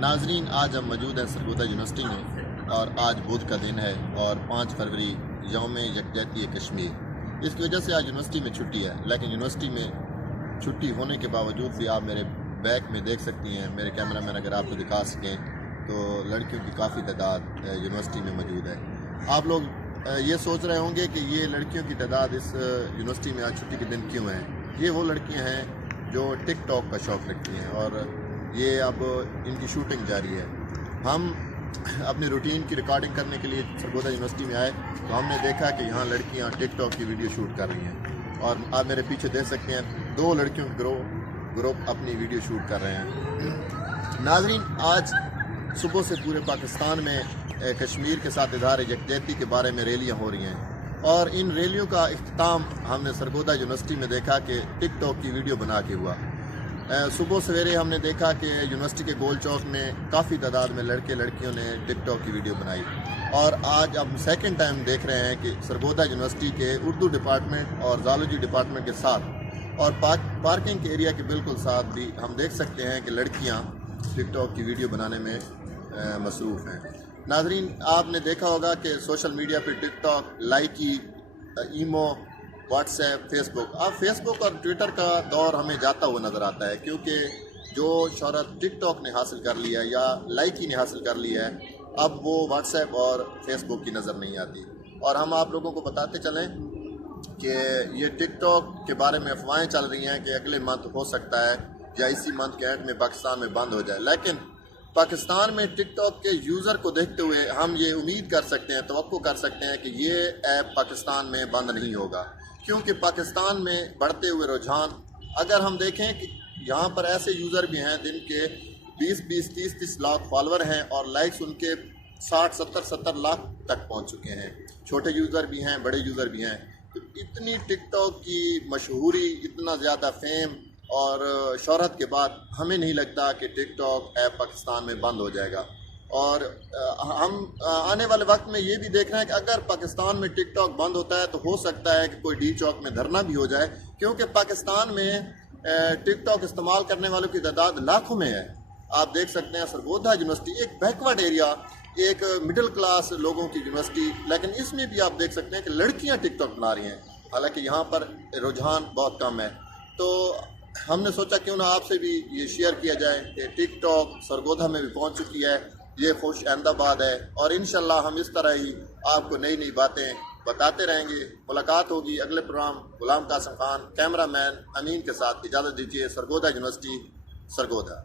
नाजरीन, आज हम मौजूद हैं सरगोदा यूनिवर्सिटी में और आज बुध का दिन है और 5 फरवरी यौम यकजहती कश्मीर। इसकी वजह से आज यूनिवर्सिटी में छुट्टी है, लेकिन यूनिवर्सिटी में छुट्टी होने के बावजूद भी आप मेरे बैक में देख सकती हैं, मेरे कैमरा मैन अगर आपको दिखा सकें तो लड़कियों की काफ़ी तादाद यूनिवर्सिटी में मौजूद है। आप लोग ये सोच रहे होंगे कि ये लड़कियों की तादाद इस यूनिवर्सिटी में आज छुट्टी के दिन क्यों है। ये वो लड़कियाँ हैं जो टिक टॉक का शौक़ रखती हैं और ये अब इनकी शूटिंग जारी है। हम अपनी रूटीन की रिकॉर्डिंग करने के लिए सरगोदा यूनिवर्सिटी में आए तो हमने देखा कि यहाँ लड़कियाँ टिक टॉक की वीडियो शूट कर रही हैं और आप मेरे पीछे देख सकते हैं 2 लड़कियों के ग्रुप अपनी वीडियो शूट कर रहे हैं। नाजरीन, आज सुबह से पूरे पाकिस्तान में कश्मीर के साथ इज़हार यकजहती के बारे में रैलियाँ हो रही हैं और इन रैलियों का इख्तिताम हमने सरगोदा यूनिवर्सिटी में देखा कि टिक टॉक की वीडियो बना के हुआ। सुबह सवेरे हमने देखा कि यूनिवर्सिटी के गोल चौक में काफ़ी तादाद में लड़के लड़कियों ने टिक टॉक की वीडियो बनाई और आज हम सेकंड टाइम देख रहे हैं कि सरगोदा यूनिवर्सिटी के उर्दू डिपार्टमेंट और ज़ूलॉजी डिपार्टमेंट के साथ और पार्किंग के एरिया के बिल्कुल साथ भी हम देख सकते हैं कि लड़कियां टिक टॉक की वीडियो बनाने में मसरूफ़ हैं। नाजरीन, आपने देखा होगा कि सोशल मीडिया पर टिक टॉक, लाइकी, ईमो, व्हाट्सएप, फेसबुक, अब फेसबुक और ट्विटर का दौर हमें जाता हुआ नज़र आता है, क्योंकि जो शोहरत टिक टॉक ने हासिल कर लिया या लाइकी ने हासिल कर लिया है, अब वो व्हाट्सएप और फेसबुक की नज़र नहीं आती। और हम आप लोगों को बताते चलें कि ये टिक टॉक के बारे में अफवाहें चल रही हैं कि अगले मंथ हो सकता है या इसी मंथ के एंड में पाकिस्तान में बंद हो जाए, लेकिन पाकिस्तान में टिक टॉक के यूज़र को देखते हुए हम ये उम्मीद कर सकते हैं, तवक्को कर सकते हैं कि ये ऐप पाकिस्तान में बंद नहीं होगा, क्योंकि पाकिस्तान में बढ़ते हुए रुझान अगर हम देखें कि यहाँ पर ऐसे यूज़र भी हैं जिनके 20-20, 30-30 लाख फॉलोअर हैं और लाइक्स उनके 60-70 लाख तक पहुँच चुके हैं। छोटे यूज़र भी हैं, बड़े यूज़र भी हैं। तो इतनी टिकटॉक की मशहूरी, इतना ज़्यादा फेम और शोहरत के बाद हमें नहीं लगता कि टिकटॉक ऐप पाकिस्तान में बंद हो जाएगा। और हम आने वाले वक्त में ये भी देख रहे हैं कि अगर पाकिस्तान में टिक टॉक बंद होता है तो हो सकता है कि कोई डी चौक में धरना भी हो जाए, क्योंकि पाकिस्तान में टिक टॉक इस्तेमाल करने वालों की तादाद लाखों में है। आप देख सकते हैं सरगोदा यूनिवर्सिटी एक बैकवर्ड एरिया, एक मिडिल क्लास लोगों की यूनिवर्सिटी, लेकिन इसमें भी आप देख सकते हैं कि लड़कियाँ टिक टॉक बना रही हैं, हालाँकि यहाँ पर रुझान बहुत कम है। तो हमने सोचा क्यों ना आपसे भी ये शेयर किया जाए कि टिक टॉक सरगोदा में भी पहुँच चुकी है, ये खुश अहमदाबाद है और इंशाल्लाह हम इस तरह ही आपको नई नई बातें बताते रहेंगे। मुलाकात होगी अगले प्रोग्राम। गुलाम कासिम खान, कैमरा मैन अमीन के साथ, इजाज़त दीजिए। सरगोदा यूनिवर्सिटी, सरगोदा।